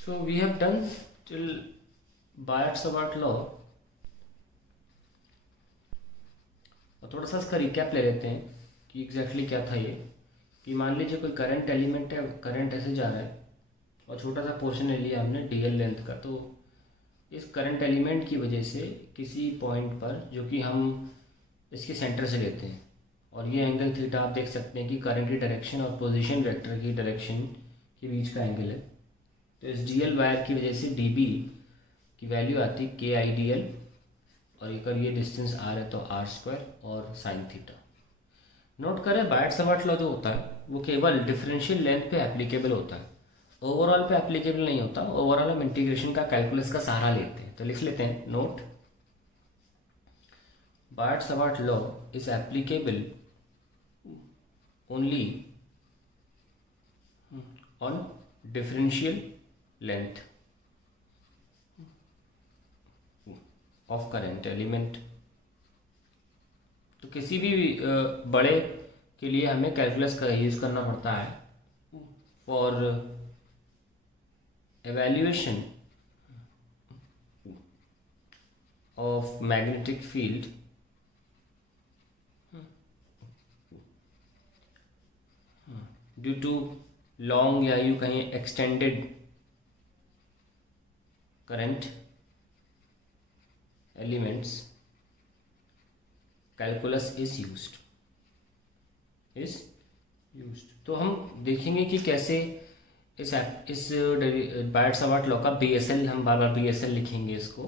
So we have done till Biot-Savart law और थोड़ा सा इसका रिकैप ले लेते हैं कि एग्जैक्टली क्या था ये। कि मान लीजिए कोई करंट एलिमेंट है, करंट ऐसे जा रहा है और छोटा सा पोर्शन ले लिया हमने डीएल लेंथ का। तो इस करंट एलिमेंट की वजह से किसी पॉइंट पर, जो कि हम इसके सेंटर से लेते हैं, और ये एंगल थीटा आप देख सकते हैं कि करंट की डायरेक्शन और पोजीशन वेक्टर की डायरेक्शन के बीच का एंगल है। तो इस डीएल वायर की वजह से डीबी की वैल्यू आती है के आई डी एल, और अगर ये डिस्टेंस आर है तो आर स्क्वायर और साइन थीटा। नोट करें बायट-सवार्ट लॉ जो होता है वो केवल डिफरेंशियल लेंथ पे एप्लीकेबल होता है, ओवरऑल पे एप्लीकेबल नहीं होता। ओवरऑल हम इंटीग्रेशन का कैलकुलस का सहारा लेते हैं। तो लिख लेते हैं note, Biot Savart law is applicable only on differential length of current element. तो किसी भी बड़े के लिए हमें कैलकुलस का यूज करना पड़ता है for evaluation of magnetic field due to long या यूं कहीं extended current elements, calculus is used। तो हम देखेंगे कि कैसे इस बायट-सवार्ट लॉ का बीएसएल, हम बार बार बीएसएल लिखेंगे, इसको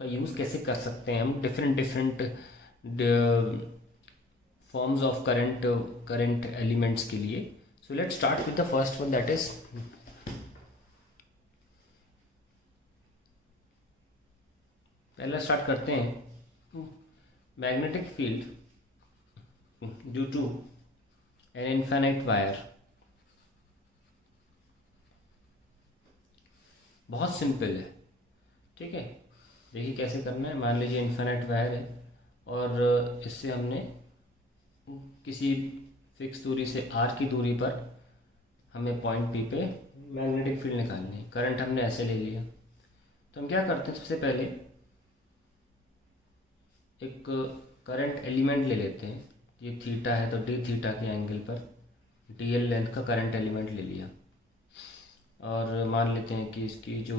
का यूज़ कैसे कर सकते हैं हम different forms of current elements के लिए। So let's start with the first one, that is पहला स्टार्ट करते हैं magnetic field due to an infinite wire. बहुत सिंपल है, ठीक है। देखिए कैसे करना है। मान लीजिए इनफाइनाइट वायर है और इससे हमने किसी फिक्स दूरी से आर की दूरी पर हमें पॉइंट पी पे मैग्नेटिक फील्ड निकालनी है। करंट हमने ऐसे ले लिया। तो हम क्या करते हैं, सबसे पहले एक करंट एलिमेंट ले लेते हैं। ये थीटा है तो डी थीटा के एंगल पर डीएल लेंथ का करंट एलिमेंट ले लिया, और मान लेते हैं कि इसकी जो,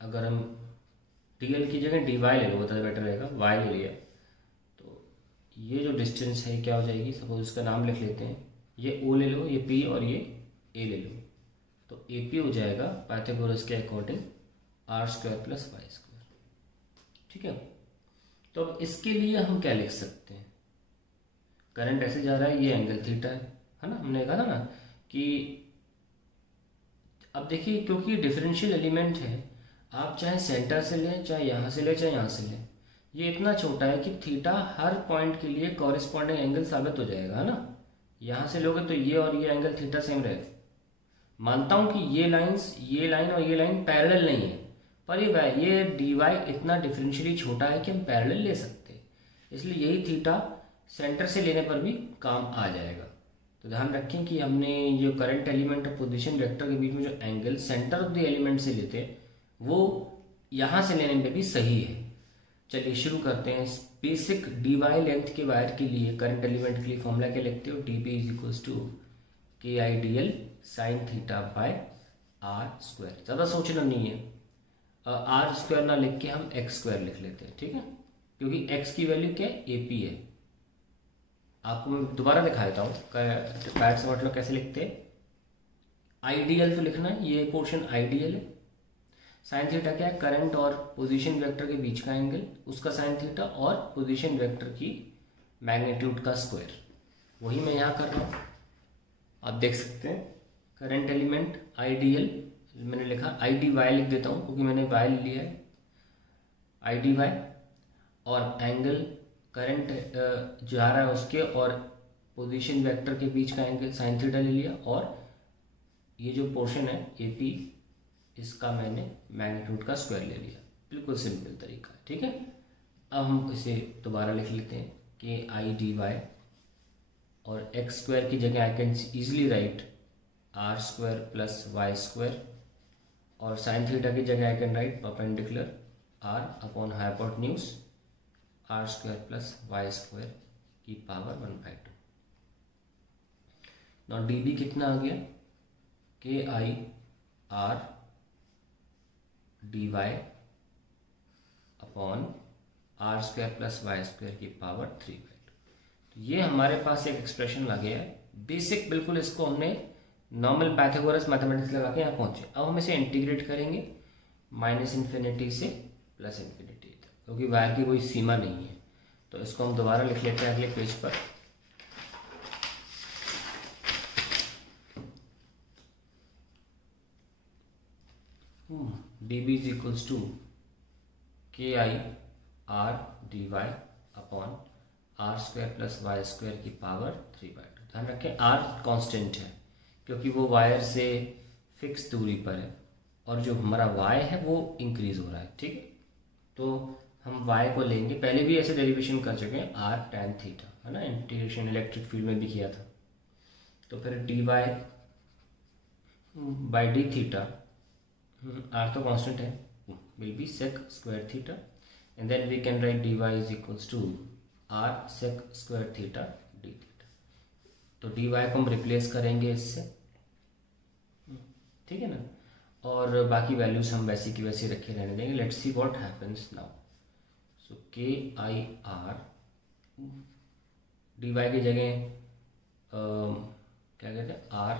अगर हम डीएल की जगह डी वाई ले लो, ज़्यादा बेटर रहेगा, वाई ले लिया, तो ये जो डिस्टेंस है क्या हो जाएगी, सपोज इसका नाम लिख लेते हैं, ये ओ ले लो, ये पी, और ये ए ले लो। तो ए पी हो जाएगा पाइथागोरस के according R square plus Y square, ठीक है। तो अब इसके लिए हम क्या लिख सकते हैं, करंट ऐसे जा रहा है, ये एंगल थीटा है ना, हमने कहा था ना कि अब देखिए क्योंकि डिफरेंशियल एलिमेंट है, आप चाहे सेंटर से लें, चाहे यहाँ से लें, चाहे यहाँ से लें, ये इतना छोटा है कि थीटा हर पॉइंट के लिए कॉरेस्पॉन्डिंग एंगल साबित हो जाएगा, है ना। यहाँ से लोगे तो ये और ये एंगल थीटा सेम रहेगा। मानता हूँ कि ये लाइन और ये लाइन पैरेलल नहीं है, पर ये डी वाई इतना डिफरेंशियली छोटा है कि हम पैरेलल ले सकते हैं, इसलिए यही थीटा सेंटर से लेने पर भी काम आ जाएगा। तो ध्यान रखें कि हमने जो करंट एलिमेंट और पोजीशन वेक्टर के बीच में जो angle centre of the element से लेते हैं वो यहाँ से लेने में भी सही है। चलिए शुरू करते हैं। बेसिक डी वाई लेंथ के वायर के लिए, करंट एलिमेंट के लिए फॉर्मूला क्या लिखते हो, D B is equals to K I D L sine theta by R square. ज़्यादा सोचना नहीं है, आर स्क्वायर ना लिख के हम एक्स स्क्वायर लिख लेते हैं, ठीक है, क्योंकि एक्स की वैल्यू क्या है, ए पी है। आपको मैं दोबारा दिखा देता हूँ बायट-सवार्ट लॉ कैसे लिखते हैं। आइडियल तो लिखना है, ये पोर्शन आइडियल है। साइन थीटा क्या है, करंट और पोजीशन वेक्टर के बीच का एंगल, उसका साइन थीटा, और पोजीशन वेक्टर की मैग्नीट्यूड का स्क्वायर, वही मैं यहाँ कर रहा हूँ। आप देख सकते हैं करंट एलिमेंट आइडियल, मैंने लिखा आई डी वाई, लिख देता हूँ क्योंकि मैंने वाई लिया है, आई डी वाई, और एंगल करंट जा रहा है उसके और पोजीशन वेक्टर के बीच का एंगल साइन थीटा ले लिया, और ये जो पोर्शन है ए पी, इसका मैंने मैग्नीट्यूड का स्क्वायर ले लिया। बिल्कुल सिंपल तरीका है, ठीक है। अब हम इसे दोबारा लिख लेते हैं कि आई डी वाई, और एक्स स्क्वायर की जगह I can easily write R square plus Y square और साइन थीटा की जगह I can write perpendicular R upon hypotenuse R square plus Y square की पावर 1/2। नाउ डी बी कितना आ गया, K I R D Y upon R square plus Y square की power 3/2। तो ये हमारे पास एक एक्सप्रेशन आ गया है बेसिक, बिल्कुल इसको हमने नॉर्मल पाइथागोरस मैथमेटिक्स लगा के यहाँ पहुंचे। अब हम इसे इंटीग्रेट करेंगे -इन्फिनिटी से +इन्फिनिटी तक, क्योंकि वायर की कोई सीमा नहीं है। तो इसको हम दोबारा लिख लेते हैं अगले पेज पर। dB is equals to K I R D Y upon R square plus Y square की पावर 3/2। ध्यान रखें आर कांस्टेंट है क्योंकि वो वायर से फिक्स दूरी पर है और जो हमारा वाई है वो इंक्रीज हो रहा है। ठीक, तो हम वाई को लेंगे, पहले भी ऐसे डेरिवेशन कर चुके हैं, आर टैन थीटा है ना, इंटीग्रेशन इलेक्ट्रिक फील्ड में भी किया था। तो फिर D Y by D theta, R तो कांस्टेंट है, will be sec square theta and then we can write D Y is equals to R sec square theta D theta. तो D Y को हम रिप्लेस करेंगे इससे, ठीक है ना, और बाकी वैल्यूज हम वैसी की वैसी रखे रहने देंगे। Let's see what happens now. So K I R D Y की जगह क्या कहते हैं, R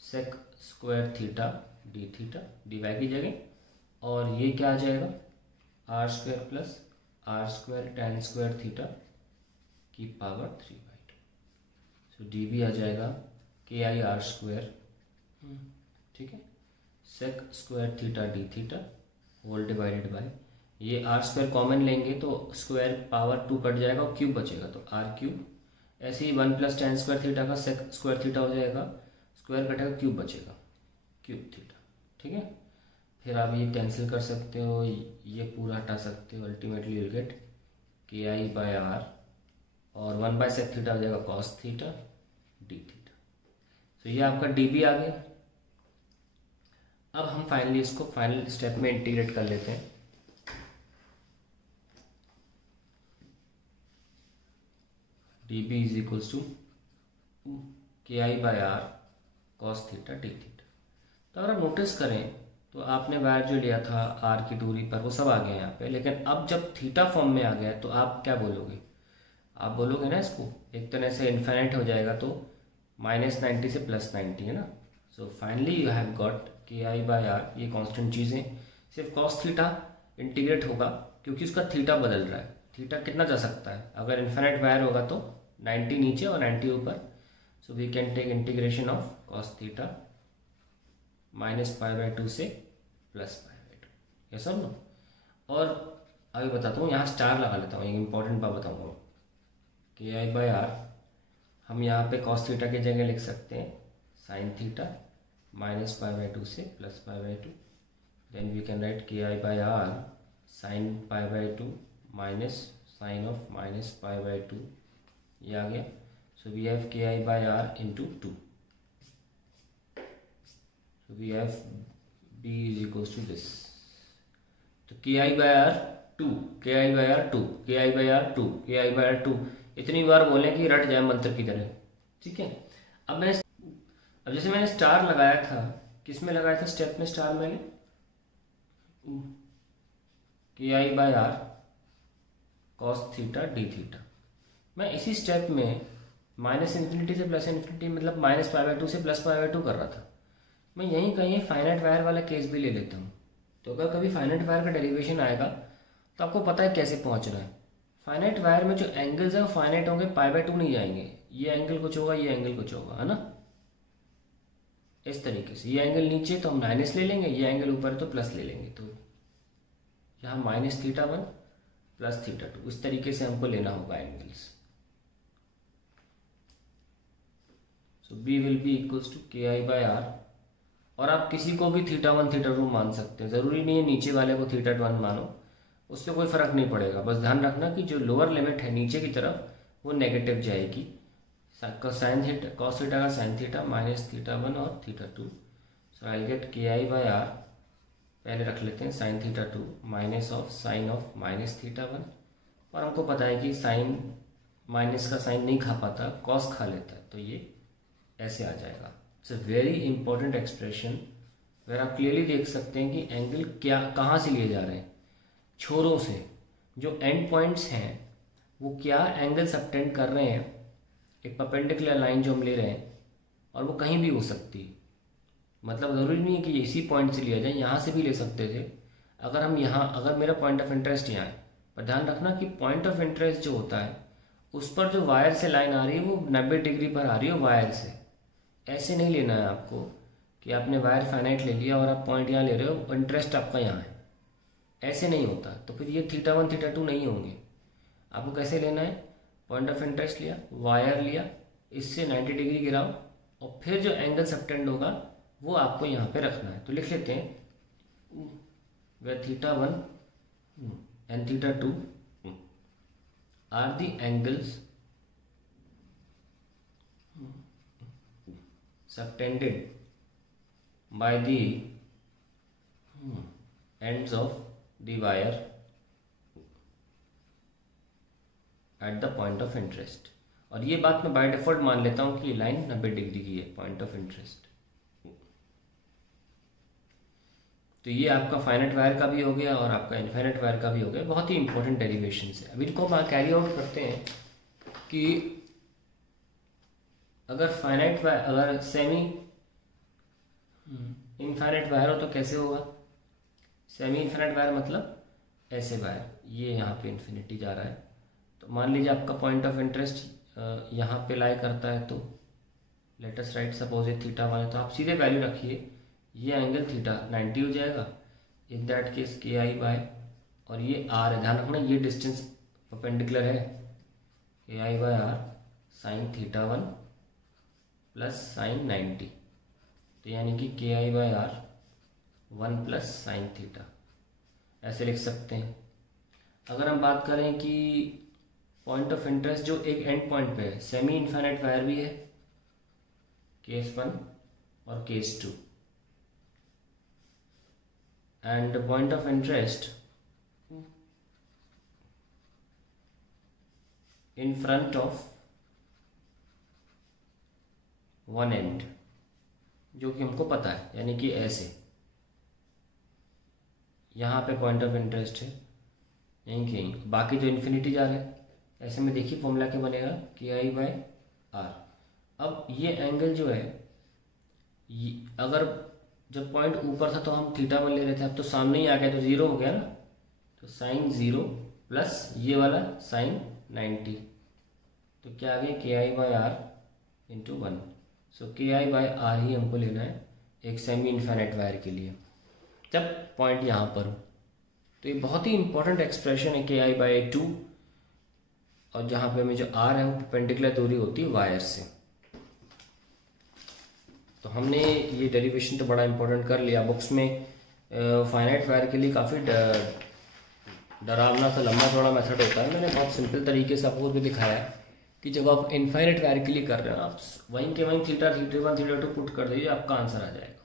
sec square theta D theta D Y की जगह, और ये क्या आ जाएगा, R square plus R square tan square theta की पावर 3/2। सो डी बी आ जाएगा के आई आर स्क्वायर, ठीक है, sec square theta D theta whole divided by, ये आर स्क्वायर कॉमन लेंगे तो स्क्वायर पावर 2 कट जाएगा और क्यूब बचेगा तो आर क्यूब। ऐसे ही 1 + tan स्क्वायर थीटा का सेक स्क्वायर थीटा हो जाएगा, स्क्वायर कटेगा क्यूब बचेगा, क्यूब थीटा। ठीक है, फिर आप ये कैंसिल कर सकते हो, ये पूरा हटा सकते हो, अल्टीमेटली विल गेट के आई बाय आर और 1/sec थीटा हो जाएगा कॉस थीटा डी थीटा। तो ये आपका डी बी आ गया। अब हम फाइनली इसको फाइनल स्टेप में इंटीग्रेट कर लेते हैं। D B is equals to K I by R cos theta D theta. तो अगर आप नोटिस करें तो आपने वायर जो लिया था आर की दूरी पर वो सब आ गया यहाँ पे, लेकिन अब जब थीटा फॉर्म में आ गया तो आप क्या बोलोगे, आप बोलोगे ना इसको एक तरह से इन्फिनिट हो जाएगा तो -90 से +90 है ना। So finally you have got के आई बाय आर, ये कांस्टेंट चीज़ें, सिर्फ कॉस थीटा इंटीग्रेट होगा क्योंकि उसका थीटा बदल रहा है। थीटा कितना जा सकता है, अगर इन्फिनिट वायर होगा तो 90 नीचे और 90 ऊपर। So we can take integration of cos theta -π/2 से +π/2, ये सब नो। और अभी बताता हूँ, यहाँ स्टार लगा लेता हूँ, एक इंपॉर्टेंट बात बताऊँगा। के आई बाय आर हम यहाँ पे कॉस थीटा की जगह लिख सकते हैं साइन थीटा -π/2 से +π/2। Then we can write K I by R sine π/2 minus sine of -π/2, ये आ गया। So we have K I by R into 2। So we have B is equals to this. तो के आई बाय आर 2, के I by are 2, के I by are 2, के I by are 2, इतनी बार बोलें कि रट जाए मंत्र की तरह। ठीक है, अब जैसे मैंने स्टार लगाया था, किस में लगाया था स्टेप में स्टार मैंने, K I by R cos theta D theta. मैं इसी स्टेप में -∞ से +∞ मतलब -π/2 से +π/2 कर रहा था। मैं यहीं कहीं फाइनाइट वायर वाला केस भी ले लेता हूँ। तो अगर कभी फाइनाइट वायर का डेरिवेशन आएगा तो आपको पता है कैसे पहुँचना है। फाइनाइट वायर में जो एंगल्स हैं वो फाइनाइट होंगे, π/2 नहीं जाएंगे। ये एंगल कुछ होगा, ये एंगल कुछ होगा, है ना, इस तरीके से। ये एंगल नीचे तो हम माइनस ले लेंगे, ये एंगल ऊपर तो प्लस ले लेंगे। तो यहाँ -θ1 +θ2, उस तरीके से हमको लेना होगा angles. So B will be equals to K I by are, और आप किसी को भी θ1 θ2 मान सकते हैं, ज़रूरी नहीं है नीचे वाले को θ1 मानो, उससे कोई फ़र्क नहीं पड़ेगा। बस ध्यान रखना कि जो लोअर लिमिट है नीचे की तरफ वो नेगेटिव जाएगी। साइन थीटा कॉस थीटा का साइन थीटा -θ1 और θ2 सो आई गेट के आई बाय आर, पहले रख लेते हैं sine theta 2 minus of sine of minus theta 1, और हमको पता है कि साइन माइनस का साइन नहीं खा पाता, कॉस खा लेता है, तो ये ऐसे आ जाएगा। It's a very important expression where आप क्लियरली देख सकते हैं कि एंगल क्या कहाँ से लिए जा रहे हैं, छोरों से। जो एंड पॉइंट्स हैं वो क्या एंगल सबटेंड कर रहे हैं, एक परपेंडिकुलर लाइन जो हम ले रहे हैं, और वो कहीं भी हो सकती है। मतलब ज़रूरी नहीं है कि इसी पॉइंट से लिया जाए, यहाँ से भी ले सकते थे। अगर हम यहाँ, अगर मेरा पॉइंट ऑफ इंटरेस्ट यहाँ है, पर ध्यान रखना कि पॉइंट ऑफ इंटरेस्ट जो होता है उस पर जो वायर से लाइन आ रही है वो 90 डिग्री पर आ रही है वायर से। ऐसे नहीं लेना है आपको कि आपने वायर फाइनाइट ले लिया और आप पॉइंट यहाँ ले रहे हो, इंटरेस्ट आपका यहाँ है, ऐसे नहीं होता। तो फिर ये थीटा 1 थीटा 2 नहीं होंगे। आपको कैसे लेना है, पॉइंट ऑफ इंटरेस्ट लिया, वायर लिया, इससे 90 डिग्री गिराओ, और फिर जो एंगल सबटेंड होगा वो आपको यहाँ पे रखना है। तो लिख लेते हैं where theta 1 and theta 2 are the angles subtended by the ends of the wire at the point of interest। और ये बात मैं बाय डिफॉल्ट मान लेता हूँ कि लाइन 90 डिग्री की है, पॉइंट ऑफ इंटरेस्ट। तो ये आपका फाइनाइट वायर का भी हो गया और आपका इनफाइनाइट वायर का भी हो गया। बहुत ही इंपॉर्टेंट डेरिवेशन है। अभी इनको हम कैरी आउट करते हैं कि अगर फाइनाइट वायर, अगर सेमी इनफाइनाइट वायर हो तो कैसे होगा। सेमी इनफाइनाइट वायर मतलब ऐसे वायर, ये यहाँ पे इन्फिनिटी जा रहा है। तो मान लीजिए आपका पॉइंट ऑफ इंटरेस्ट यहाँ पे लाई करता है, तो लेट अस राइट सपोज ये थीटा 1 है, तो आप सीधे वैल्यू रखिए, ये एंगल थीटा 90 हो जाएगा। इन दैट केस के आई बाय, और ये आर है, ध्यान रखना ये डिस्टेंस परपेंडिकुलर है, K I by R sine theta 1 plus sine 90। तो यानी कि K I by R 1 plus sine theta, ऐसे लिख सकते हैं। अगर हम बात करें कि पॉइंट ऑफ इंटरेस्ट जो एक एंड पॉइंट पे है, सेमी इनफाइनाइट वायर भी है, केस 1 और case 2, and the point of interest in front of one end, जो कि हमको पता है, यानी कि ऐसे यहाँ पे पॉइंट ऑफ इंटरेस्ट है यहीं कहीं, बाकी जो इन्फिनिटी जा रहे हैं, ऐसे में देखिए फॉर्मूला क्या बनेगा, के आई बाय आर। अब ये एंगल जो है, अगर जब पॉइंट ऊपर था तो हम थीटा 1 ले रहे थे, अब तो सामने ही आ गया तो 0 हो गया ना, तो साइन 0 प्लस ये वाला साइन 90, तो क्या आ गया, K I by R into 1। So K I by are ही हमको लेना है एक सेमी इनफाइनाइट वायर के लिए, जब पॉइंट यहाँ पर हो। तो ये बहुत ही इंपॉर्टेंट एक्सप्रेशन है, के आई बाय 2, और जहाँ पे हमें जो आर है वो परपेंडिकुलर दूरी होती है वायर से। तो हमने ये डेरिवेशन तो बड़ा इंपॉर्टेंट कर लिया। बुक्स में फाइनाइट वायर के लिए काफ़ी डरावना सा लंबा चौड़ा मेथड होता है। मैंने बहुत सिंपल तरीके से आपको भी दिखाया कि जब आप इनफाइनाइट वायर के लिए कर रहे हो, आप वहीं के वहीं थीटा 1 थीटा 2 पुट कर दीजिए, आपका आंसर आ जाएगा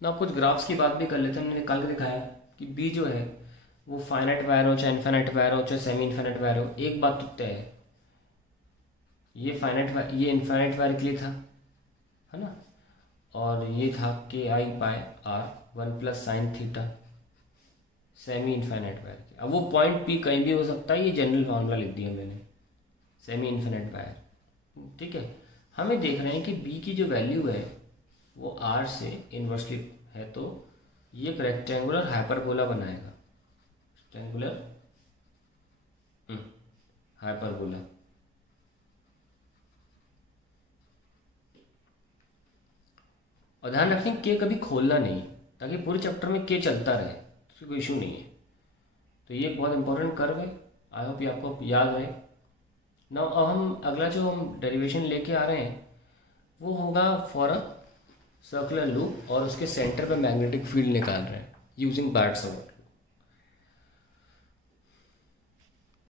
ना। कुछ ग्राफ्स की बात भी कर लेते हैं। मैंने निकाल के दिखाया कि बी जो है वो फाइनाइट वायर हो, चाहे इनफाइनाइट वायर हो, चाहे सेमी इनफाइनाइट वायर हो, एक बात तो तय है, ये इनफाइनाइट वायर के लिए था, है ना, और ये था K I by R 1 plus sine theta semi infinite wire के। अब वो पॉइंट पी कहीं भी हो सकता है, ये जनरल फॉर्मूला लिख दिया मैंने, सेमी इनफाइनाइट वायर, ठीक है। हमें देख रहे हैं कि बी की जो वैल्यू है वो आर से इन्वर्सली है, तो ये एक रेक्टेंगुलर हाइपरबोला बनाएगा, रेक्टेंगुलर हाइपरबोला। और ध्यान रखें के कभी खोलना नहीं, ताकि पूरे चैप्टर में के चलता रहे, तो कोई इशू नहीं है। तो ये बहुत इंपॉर्टेंट कर्व है, आई होप ये आपको याद रहे ना। अब हम अगला जो हम डेरिवेशन लेके आ रहे हैं वो होगा फॉर अ सर्कुलर लूप, और उसके सेंटर पे मैग्नेटिक फील्ड निकाल रहे हैं यूजिंग बार्ट सॉर्ट।